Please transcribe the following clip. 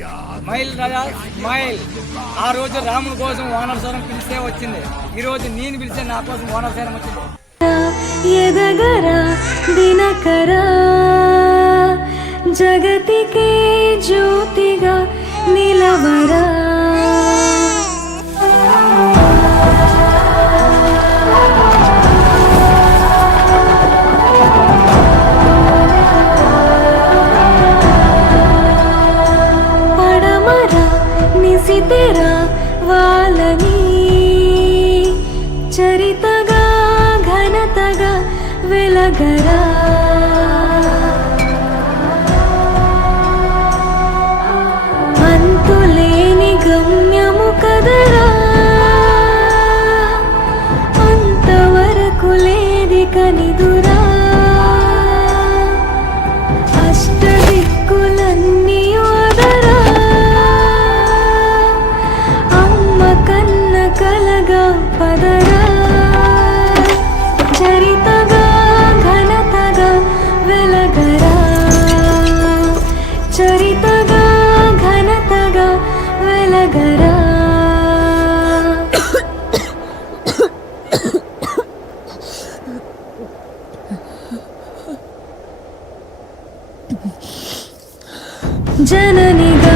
Smile రాజా smile. ఆ రోజు రాముని కోసం వానరసేనం పిలిస్తే వచ్చింది. ఈ రోజు నేను పిలిస్తే నా కోసం వానరసేనం వచ్చింది. ఎదగరా దినకరా జగతికే జ్యోతిగా నిలవరా. పడమరా నిసితెరా వాళ్ళని చరితగా ఘనతగా వెలగరా. అంతులేని గమ్యము కదరా, అంతవరకు లేది కనిదురా. అష్టదిక్కులన్నీ వదరా, అమ్మ కన్న కలగా పదరా. చరితగా ఘనతగా వెలగరా, చరితగా ఘనతగా వెలగరా. జననిగా